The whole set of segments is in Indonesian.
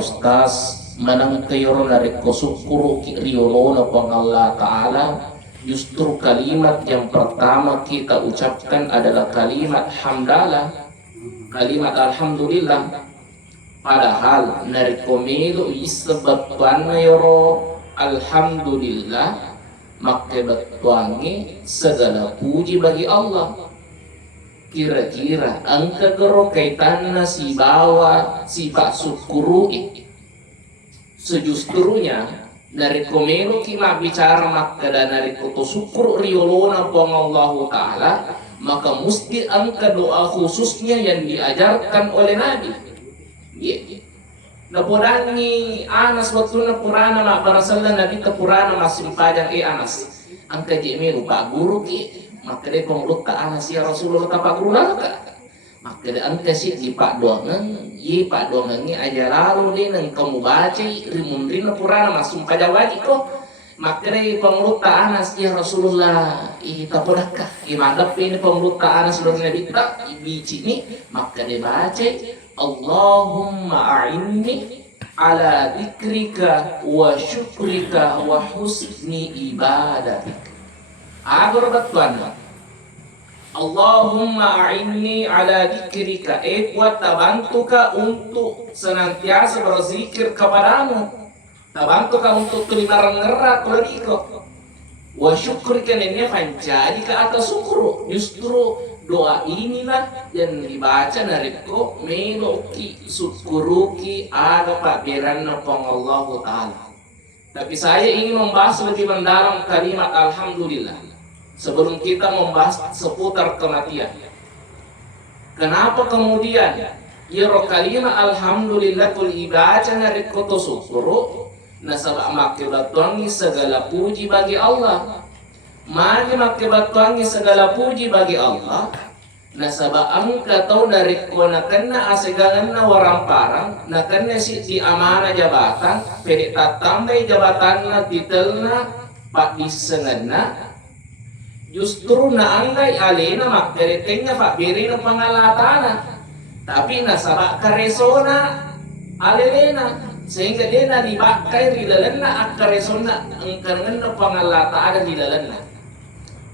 Ustaz manang kayo dari kusukuru riolo na pang Allah Ta'ala. Justru kalimat yang pertama kita ucapkan adalah kalimat hamdalah, kalimat alhamdulillah. Padahal narikomelo isebatuan na yoro alhamdulillah, makebatuangi segala puji bagi Allah. Kira-kira angka gero kaitanna si bawa si pak syukuri. Sejustrunya dari komelo kima bicara maka dan dari koto syukur riolona pong Allah Ta'ala, maka mesti angka doa khususnya yang diajarkan oleh Nabi. Napodangi Anas waktu na purana mak barasalna Nabi ke purana masih pajang Anas angka jemelu pak guru ki maka dia penglut ke Anas ya Rasulullah tak pak guru lah ka maka dia angka sih di pak dongen ye pak dongen ni aja lalu dia neng kamu baca rimun na purana masih pajang wajib kok maka dia penglut ke Anas ya Rasulullah tak podakah imadap ini penglut ke Anas lalu Nabi tak bici ni maka dia baca Allahumma a'inni ala dzikrika wa syukrika wa husni ibadatik. Agar batuan. Allahumma a'inni ala dzikrika. Kuat tabantuka untuk senantiasa berzikir kepadamu. Tabantuka untuk kelimar ngerat loriko. Wa syukrika ini pancadi ke atas syukur. Justru doa inilah yang dibaca dari ko meloki syukuruki ada pak beran pong Allah Ta'ala. Tapi saya ingin membahas lebih mendalam kalimat alhamdulillah sebelum kita membahas seputar kematian. Kenapa kemudian yero kalimat alhamdulillah kul dibaca dari ko to syukuru nasabak makibatuangi segala puji bagi Allah. Mari makibatuangi segala puji bagi Allah. Nasaba angka tau dari kona kena asegangan na warang parang na kena si di amana jabatan pedi tatambay jabatan na titel na pak disengan na justru na anggay alena makderetenya pak biri na pangalatana tapi nasaba karesona alelena sehingga dia na dibakai rilalan na akaresona angkangan na pangalatana rilalan na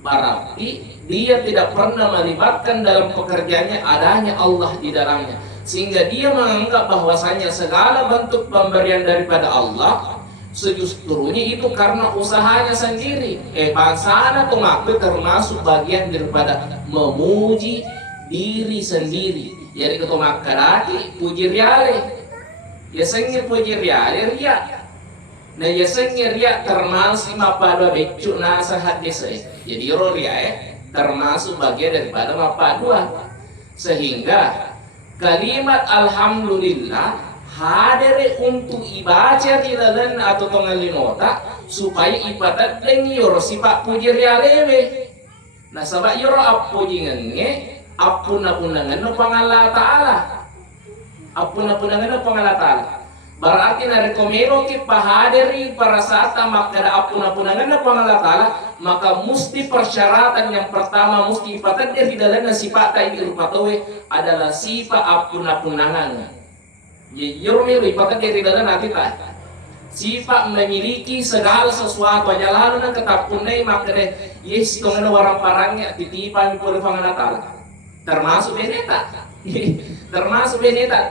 berarti dia tidak pernah melibatkan dalam pekerjaannya adanya Allah di dalamnya sehingga dia menganggap bahwasanya segala bentuk pemberian daripada Allah sejustrunya itu karena usahanya sendiri bangsana tumaku termasuk bagian daripada memuji diri sendiri jadi ketua makarati puji riale biasanya puji riale riak nah biasanya riak termasuk mapada becuk nasa hadis jadi ria termasuk bagian daripada mapa dua sehingga kalimat alhamdulillah hadir untuk ibaca di dalam atau pengalinota supaya ibadat lengior sifat puji rialeme nah sabak yoro apujingenge apuna-punangan no pangala ta'ala apuna-punangan no pangala ta'ala berarti dari komero ki pahadiri para saat maka apuna-punangan no pangala ta'ala maka mesti persyaratan yang pertama mesti ipatan dia di dalam sifat ini rupatowe adalah sifat apuna-punangan. Yurmil ipatan dia di dalam nanti tak sifat memiliki segala sesuatu aja lalu nang ketapunai maka deh yes tongana warang parangnya titipan pun panganata termasuk beneta termasuk beneta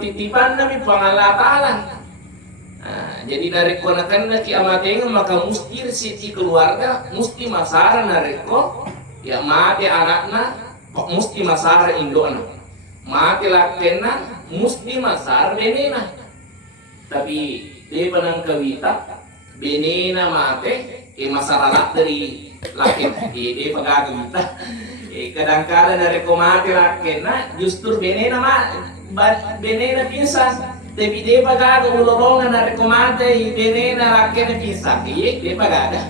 titipan nami panganata. Nah, jadi dari konakan na kiamatengan maka mesti siti keluarga mesti masara nareko ya mati anakna kok mesti masara indona mati lakena mesti masara benena tapi dia penang kawita benena mate masara dari lakin dia pagagawita kadang-kadang nareko mati lakena justru benena benena pisan tapi dia pagaga ulolongan na rekomanda benena rakyat pisah dia pagaga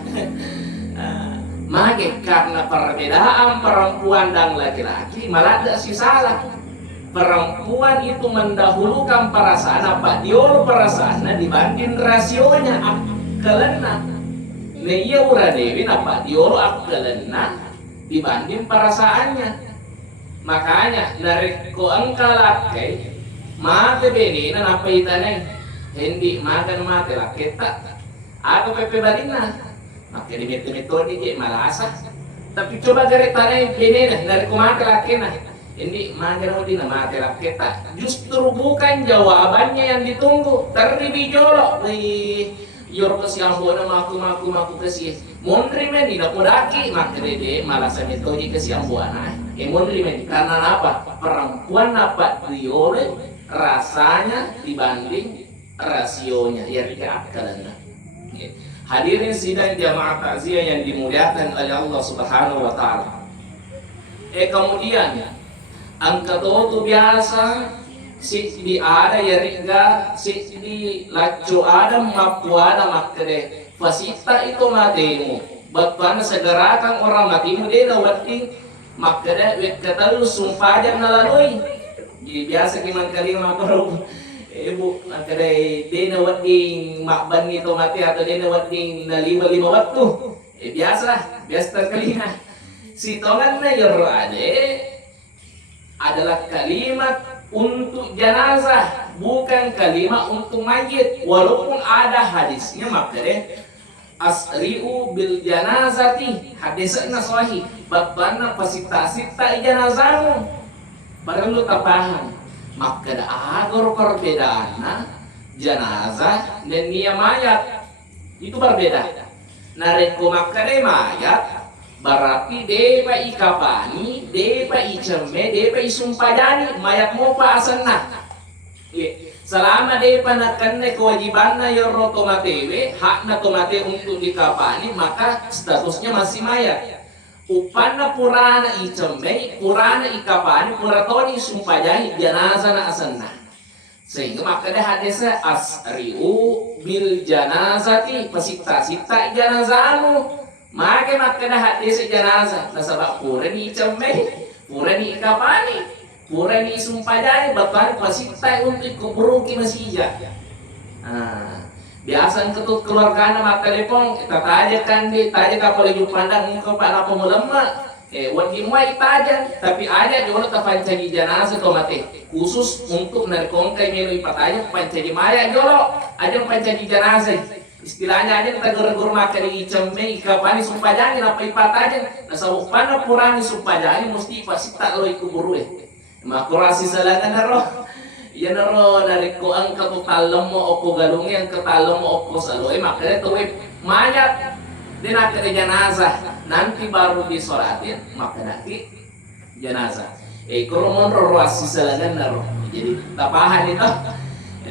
maka karena perbedaan perempuan dan laki-laki malah ada si salah perempuan itu mendahulukan perasaan apa diolo perasaan dibanding rasionya akalena iya ura dewi apa diolo akalena dibanding perasaannya makanya dari ko angka laki mate bene na napay tanay hindi makan mate lah kita ako pepe balina makanya metode je malasa tapi coba gare tanay bene na dari kumate laki na hindi makan mo din na mate lah kita justru bukan jawabannya yang ditunggu terlebih jorok yor kasi ambo na maku kasi mondri men di daki makanya de malasa metode kasi ambo ana mondri men karena apa perempuan dapat dioleh rasanya dibanding rasionya ya tidak akalan. Hadirin sidang jamaah takziah yang dimuliakan oleh Allah Subhanahu wa taala. Kemudian ang katoto biasa si di ada ya riga si di laco ada mapuada makre fasita itu matemu batwana segerakan orang matimu de na wating makre wet katalu sumpah jam nalalui. Jadi biasa kiman kali maparo ibu kada dena wading makban nito mati atau dena wading na lima waktu biasa kali na si tongan na yorade adalah kalimat untuk jenazah bukan kalimat untuk mayit walaupun ada hadisnya makanya asri'u bil janazati hadisnya sahih babana pasita-sita janazahmu perlu tapahan maka ada agor perbedaan jenazah dan nia mayat itu berbeda nareko maka de mayat berarti depa ikapani depa icemme depa isumpajani mayat mo pa asanna selama depa nakanne kewajibanna yoro tomatewe hakna tomate untuk dikapani maka statusnya masih mayat upana purana icembe, purana ikapani, puratoni sumpajai jenazah na asanna. Sehingga makanya hadisnya asri'u bil janazati pasita-sita janazahmu. Makanya hadisnya jenazah. Nasabak purani icembe, purani ikapani, purani sumpajai, batani pasita untuk kuburuki masija. Biasa ketut keluarga nama telepon kita tajakan di tajak apa lagi pandang muka pak apa melemah wadi muai tajak tapi ada juga tak pancagi jenazah tomate khusus untuk narkongkai melu ipatanya pancagi maya jolo ada pancagi jenazah istilahnya aja kita gur-gur makan di icembe ikapani sumpajani apa ipatanya nasabuk pana purani sumpajani mesti pasti tak lo ikuburu makurasi salangan roh ya naro dari ko ang katutalom mo o ko galungi ang katalom mo o ko saloy makanya tuwi mayat din akhirnya jenazah nanti baru disolatin maka nanti jenazah kurumon ruas sisalangan naro jadi tapahan itu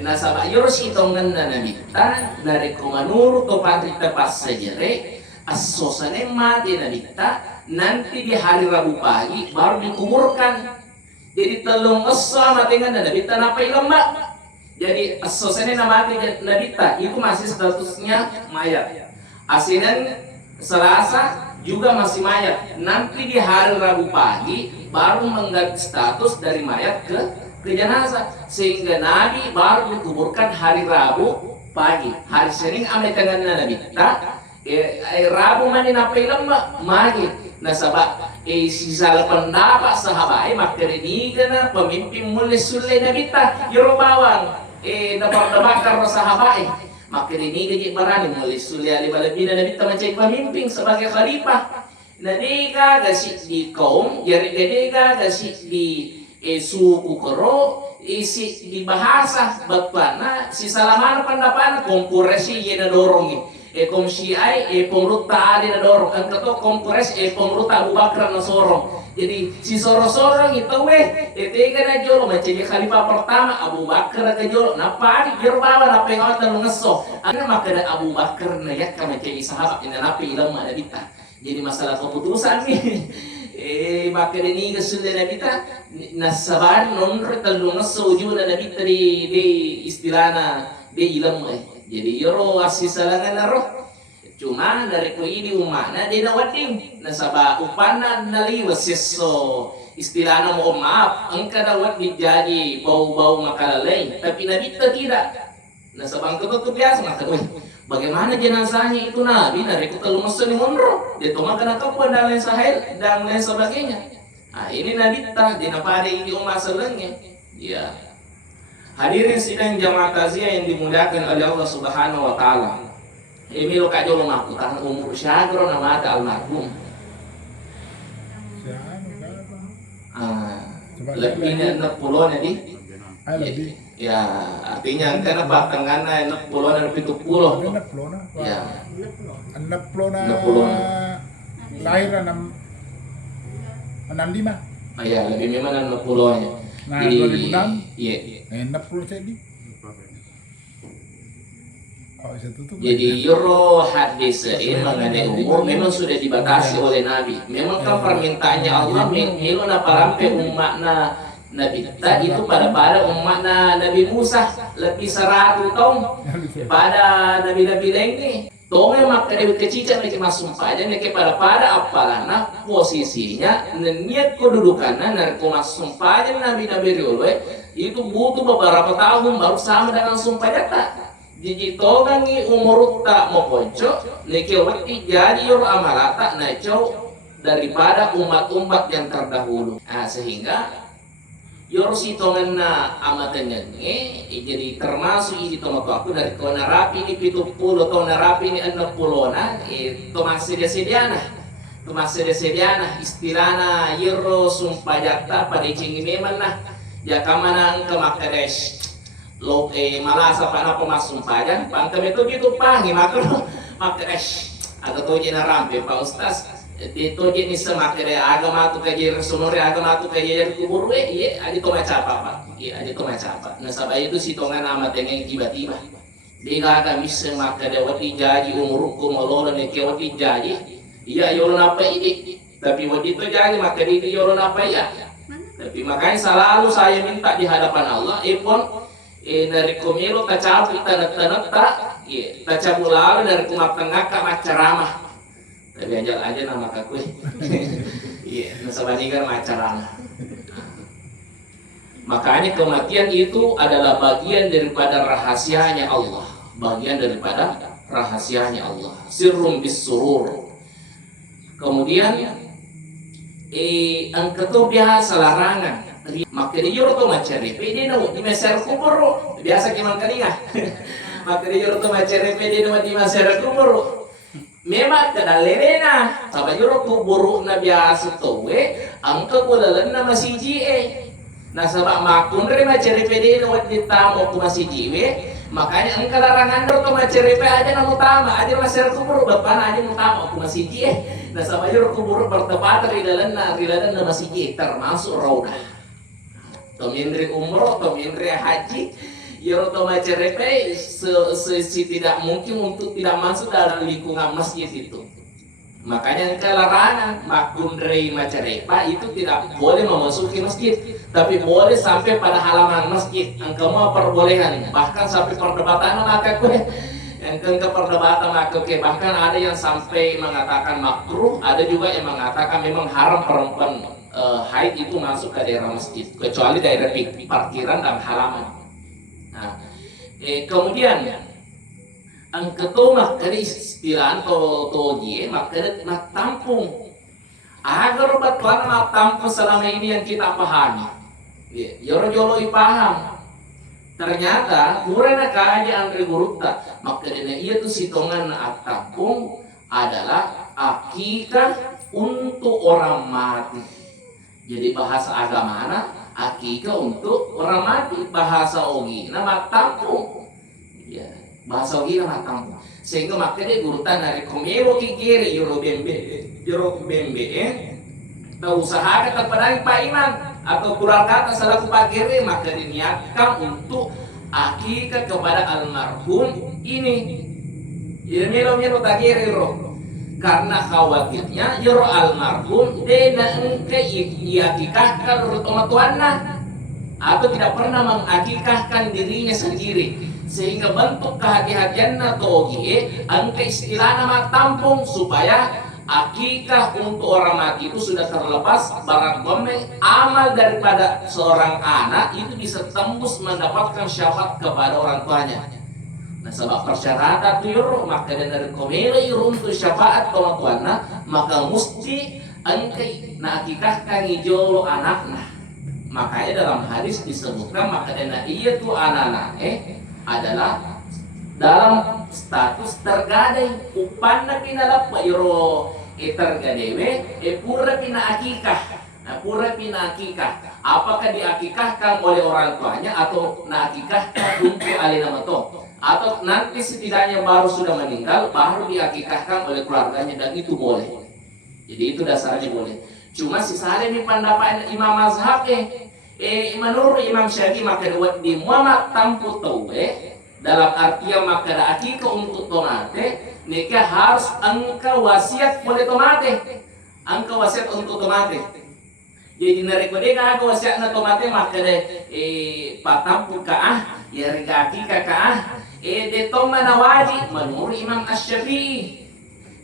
nasaba yorsi tongan na namita dari ko manuru to patri tepas sejere asosane mati namita nanti di hari Rabu pagi baru dikuburkan. Jadi telung esa matingan na nabita napay lembak. Jadi asosene na mati nabita itu masih statusnya mayat. Asinan Selasa juga masih mayat. Nanti di hari Rabu pagi baru mengganti status dari mayat ke jenazah. Sehingga Nabi baru dikuburkan hari Rabu pagi. Hari Senin ame tangan na nabita. Rabu mani napay lembak magi. Nasaba sisa pendapat sahabat makanya na pemimpin mulai sulai nabita yoro bawang dapat sahabat makanya jadi barani mulai sulai alibala-bila nabita mencari pemimpin sebagai khalifah nadiga gasik di kaum jari gadega gasik di suku kero isi di bahasa bapana si salamana pendapat konkuresi yana dorong kom si ay pengruta ali na dorong ang kato kompres pengruta Abu Bakar na sorong jadi si sorong itu tega na jolo menjadi khalifah pertama Abu Bakar na jolo napari jero bawa na pengawat na ngeso ana makada Abu Bakar na yak ka menjadi sahabat ina napi ilang madabita jadi masalah keputusan nih makada ni gesulle nabita nasabar nonre talung ngeso juna nabita di istilahna di ilang jadi yoro asisalangan na roh cuma dari ko ini umana di nawating nasaba upana naliwas so istilahnya mo maaf ang kadawat dijadi bau-bau makalalay tapi nabita tidak nasabang ketutup biasa maka bagaimana jenazahnya itu Nabi dari ko kalumusan ni monro dito makanakapuan dan lain sahil dan lain sebagainya ini nabita di napade ini umasalangnya ya Hadirin sidang jamaah takziah yang dimuliakan oleh Allah Subhanahu wa taala. Ini lo kak jolo makutan umur syagro nama ada almarhum. Lebih ini 60 nih. Lebih. Ya, artinya kan apa tengahnya 60 dan 70. Ya. 60 lahir 65. Ya, lebih memang 60-nya. Nah, 2006. Iya. 60 jadi. Oh, jadi Euro hadis ini mengenai umur memang sudah dibatasi oleh Nabi. Memang kan permintaannya Allah milo na parampe umatna Nabi kita itu pada umatna Nabi Musa lebih 100 tahun pada Nabi-Nabi lainnya. Tong maka Nabi kecicak mereka masuk aja mereka pada apalana posisinya niat kedudukannya narko masuk aja Nabi-Nabi riolwe itu butuh beberapa tahun baru sama dengan sumpah data. Jadi togangi umur tak mau ponco, neke waktu jadi yor amalata naco daripada umat-umat yang terdahulu. Nah, sehingga yor si tongan na amatannya jadi termasuk ini tomat aku dari kau narapi ini 70 atau narapi ini 60 na itu masih sediana. Itu masih sediana istilahna yor sumpah jata pada cing memang nah ya kamana engke makadesh lo malasa pana pemasumpajan pangkem itu gitu pangi makro makadesh atau toje na rampe Pak Ustaz itu toje ni semakere agama tu kaje resumore agama tu kaje kubur we iya aja to macapa Pak iya aja to macapa nah sabay itu si tongan amat yang tiba-tiba dia agak bisa makere wati jaji umurku malolo ne ke wati jaji iya yoron apa ini tapi wati to jaji makere itu yoron apa ya tapi makanya selalu saya minta di hadapan Allah pun dari komiro tacabu tanat-tanat tak tacabu lalu dari kumat tengah ke macaramah tapi aja nama kakui iya nasabanikan macaramah makanya kematian itu adalah bagian daripada rahasianya Allah bagian daripada rahasianya Allah sirrum bis surur kemudian ang keto biasa larangan maka dia orang tu macam repede na di masyarakat kubur biasa kimang kalinga maka dia orang tu macam repede na di masyarakat kubur memang kada lerena sabay orang tu buruk na biasa tu ang kagulalan na masiji na sabak makun rin macam repede na di tamo ku masiji makanya ang kalarangan do to macam repede aja na mutama aja masyarakat kubur bapak na aja mutama ku masiji na sabay orang kubur bertepatan rilalan na masiji termasuk raudah tomindri umroh, tomindri haji, yoro macerepe tidak mungkin untuk tidak masuk dalam lingkungan masjid itu. Makanya kelarangan makundrei macerepa itu tidak boleh memasuki masjid, tapi boleh sampai pada halaman masjid. Engkau mau perbolehan, bahkan sampai perdebatan maka kue. Yang perdebatan maka bahkan ada yang sampai mengatakan makruh, ada juga yang mengatakan memang haram perempuan haid itu masuk ke daerah masjid kecuali daerah parkiran dan halaman. Nah, kemudian ang ketumah dari istilah toji maka nak tampung agar batuan nak tampung selama ini yang kita pahami. Jolo paham. Ternyata kurena kaja Andre Gurutta maka dengan ia tu sitongan nak tampung adalah akikah untuk orang mati. Jadi bahasa agama akikah untuk orang mati bahasa ogi nama tampung ya bahasa ogi nama tampung sehingga makanya gurutan dari komero kikiri yoro bembe tak usaha kepada Pak Iman atau kurang kata selaku Pak Kiri maka diniatkan untuk akikah kepada almarhum ini ya melo tak kiri karena khawatirnya jero almarhum dena engke iakikahkan rumah tuanna atau tidak pernah mengakikahkan dirinya sendiri sehingga bentuk kehati-hatianna togi engke istilah nama tampung supaya akikah untuk orang mati itu sudah terlepas barang gomeng amal daripada seorang anak itu bisa tembus mendapatkan syafaat kepada orang tuanya. Nah sebab persyaratan tuyur maka dari komela yur untuk syafaat sama tuanna maka mesti engke na akikahkan ijolo anakna Makanya dalam hadis disebutkan maka dana iya tu anak adalah dalam status tergadai upanna pinalap iro tergadewe pura pina akikah. Nah, pura pina akikah. Apakah diakikahkan oleh orang tuanya atau nakikahkan untuk alih nama to? Atau nanti setidaknya baru sudah meninggal baru diakikahkan oleh keluarganya, dan itu boleh. Jadi itu dasarnya boleh. Cuma sisa ini pendapat Imam Mazhab menurut Imam Syafi'i maka di Muhammad tampu tahu dalam artian maka ada akikah untuk tomate nikah harus angka wasiat boleh tomate, angka wasiat untuk tomate. Jadi nareko de ka wasiat na tomate maka de patampu ka ya rigaki ka de toma na wajib menurut Imam Asy-Syafi'i.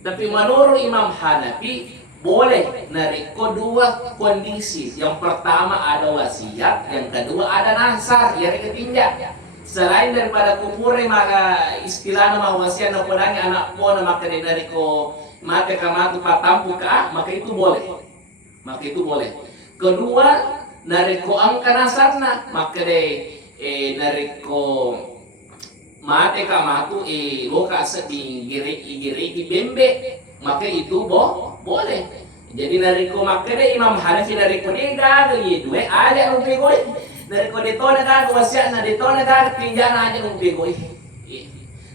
Tapi menurut Imam Hanafi boleh nareko dua kondisi. Yang pertama ada wasiat, yang kedua ada nasar, ya ketinja. Selain daripada kupure maka istilah nama wasiat na podangi anak po na maka dari ko maka kamatu patampu ka maka itu boleh. Maka itu boleh. Kedua nariko angka nasarna maka nariko mate kamatu loka di giri bembe maka itu boleh. Jadi nariko maka Imam Hanafi nariko gagal dua ada rupi goy. Nariko detona gagal wasiat na detona gagal pinjana aja rupi goy.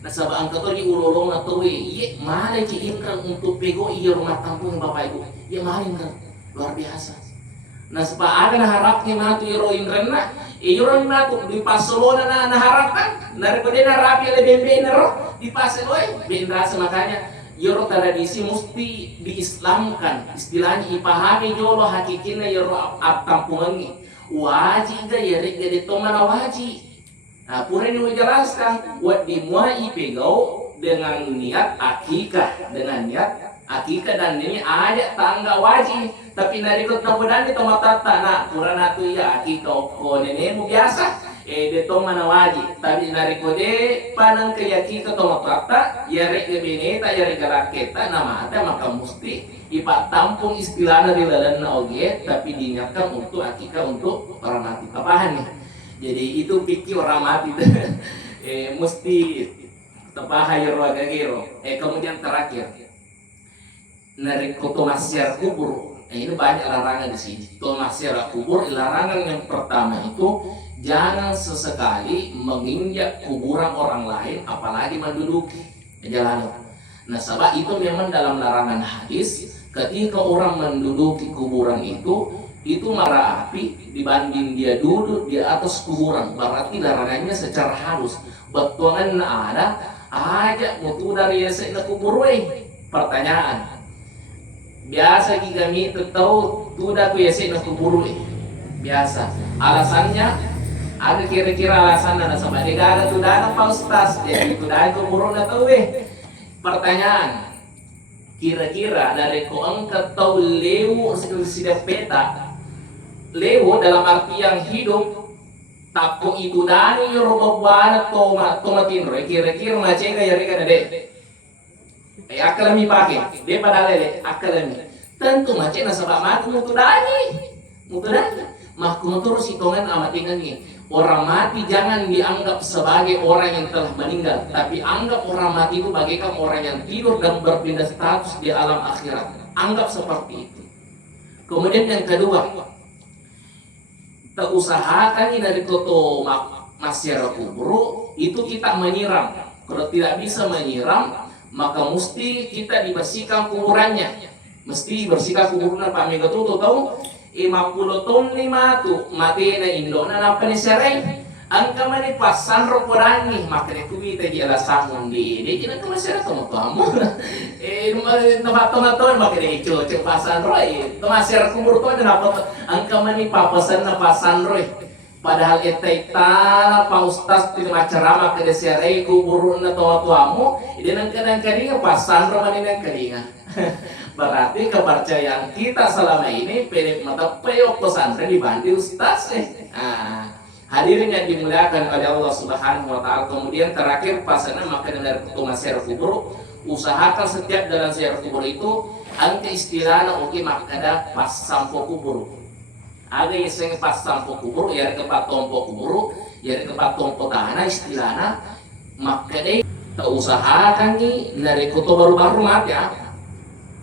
Nah sabang kato di ulolong atau iya mana ci ingkang untuk pego iya rumah kampung bapak ibu. Iya mana ingkang luar biasa. Nah sepaada na harapnya matu iro ingrenna iro matu di pasolona na harapkan nariko de na rapi lebih bener di paseloy benrasa. Makanya yoro tradisi mesti diislamkan, istilahnya ipahami jolo hakikina yoro kampungangi wajib ga yere gede tomana wajib. Nah pura ini menjelaskan buat dimuai pegau dengan niat akikah, dengan niat akikah, dan ini ada tangga wajib. Tapi narikot na podani tomatata na pura na tu ya akikah ko nenemu biasa de tomana wajib. Tapi narikode panang kayakika tomatata yare kebeneta yare galaketa nama ada maka mesti ipat tampung istilahnya di dalam oge, tapi diingatkan untuk akikah untuk orang mati kapahan nih. Jadi itu pikir orang mati mesti tepahayro agagero. Kemudian terakhir narikoto masyar kubur. Ini banyak larangan di sini. Tomasyar kubur, larangan yang pertama itu jangan sesekali menginjak kuburan orang lain, apalagi menduduki jalan. Nah, sebab itu memang dalam larangan hadis, ketika orang menduduki kuburan itu marah api dibanding dia duduk di atas kuburan. Berarti larangannya secara halus. Betuangan ada aja mutu dari yesek na kubur Pertanyaan. Biasa kami tahu tuda ku yesek na kubur biasa. Alasannya ada kira-kira alasannya na sama negara tuda na paustas jadi tuda kubur na tahu Pertanyaan. Kira-kira dari ko angkat tahu lewu sudah peta. Lewo dalam arti yang hidup tako itu dani yoro buana tomatin roy kira-kira macam ya reka dede akalami pakai de pada lele akalami tentu macam nasabah mati mutu dani mah terus hitungan amat tinggi. Orang mati jangan dianggap sebagai orang yang telah meninggal, tapi anggap orang mati itu bagaikan orang yang tidur dan berpindah status di alam akhirat. Anggap seperti itu. Kemudian yang kedua, kita usahakan dari koto masyarakat kubur itu kita menyiram. Kalau tidak bisa menyiram, maka mesti kita dibersihkan kuburannya. Mesti bersihkan kuburan. Pak Mega tuh tahu 50 tahun 5 tu mati na Indo na napani saray ang kamani pasan ro porani makane kuwita di alasan di kina ka masara to mo nabato na to makane icho pasan ro masara kubur to na ang kamani papasan na pasan ro padahal etay ta paustas ti macarama kada saray kubur na to mo idan ang kadang-kadang pasan ro maninang kadinga. Berarti kepercayaan kita selama ini pilih mata peyok pesantren dibanding ustaz hadirin yang dimuliakan oleh Allah Subhanahu wa taala. Kemudian terakhir pasana maka dari ketua ziarah kubur, usahakan setiap dalam ziarah kubur itu angka istilahnya oke makada pas sampo kubur. Aga iseng pas sampo kubur, ya ke patompo kubur, ya ke patompo tanah istilahnya, maka deh tak usahakan nih dari kuto baru-baru mati ya.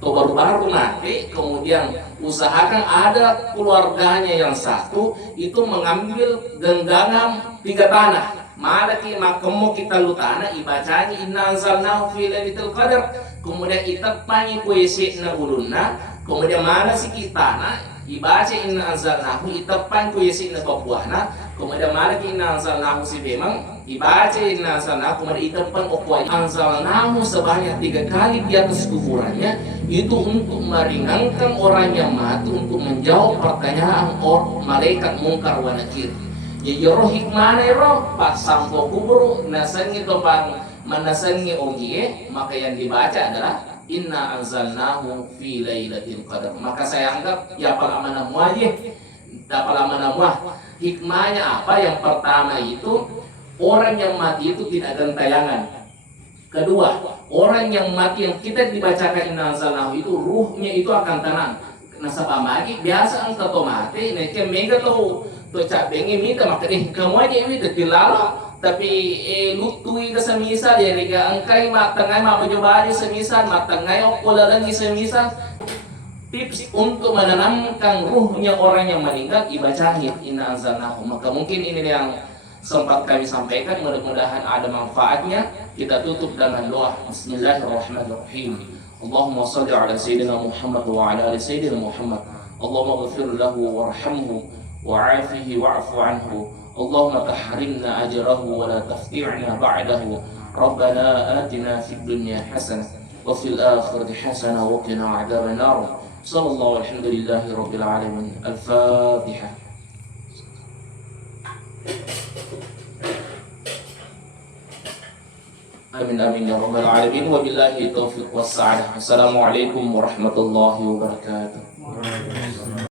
Atau baru-baru mati, kemudian usahakan ada keluarganya yang satu itu mengambil genggaman 3 tanah. Malaki makemu kita lu tanah ibacanya inna anzalnahu fi lailatul qadar. Kemudian itapangi puisi na ulunna, kemudian mana si kita na ibaca inna anzalnahu itapan puisi na babuana, kemudian malaki inna anzalnahu si memang ibaca inna anzalnahu kemudian itapan okuai anzalnahu sebanyak 3 kali di atas kuburannya itu untuk meringankan orang yang mati untuk menjawab pertanyaan malaikat mungkar wa nakir. Jadi roh hikmahnya roh pas sampo kubur nasangi topang manasangi ogie, maka yang dibaca adalah inna anzalnahu fi lailatul qadar. Maka saya anggap ya pala aja, dapat amanah hikmahnya apa? Yang pertama itu orang yang mati itu tidak gentayangan. Kedua, orang yang mati yang kita dibacakan inna anzalnahu itu ruhnya itu akan tenang. Nasabah magi biasa angka to mati, neke mega to cak bengi minta maka kamu aja ini tertilala tapi lutui ke semisal ya rega angkai matangay mapajoba aja semisal matangay o lagi semisal. Tips untuk menenangkan ruhnya orang yang meninggal ibacanya inna anzalnahu. Maka mungkin ini yang sempat kami sampaikan, mudah-mudahan ada manfaatnya. Kita tutup dengan doa. Bismillahirrahmanirrahim. Allahumma salli ala sayyidina Muhammad wa ala ali sayyidina Muhammad. Allahumma ghafir lahu warhamhu wa'afihi wa'fu anhu. Allahumma tahrimna ajrahu wa la tafti'na ba'dahu. Rabbana atina fid dunya hasanah wa fil akhirati hasanah wa qina adzaban nar. Sallallahu alhamdulillahi rabbil alamin. Al-Fatihah. Amin amin ya rabbal alamin wa billahi taufiq was sa'adah. Assalamualaikum warahmatullahi wabarakatuh.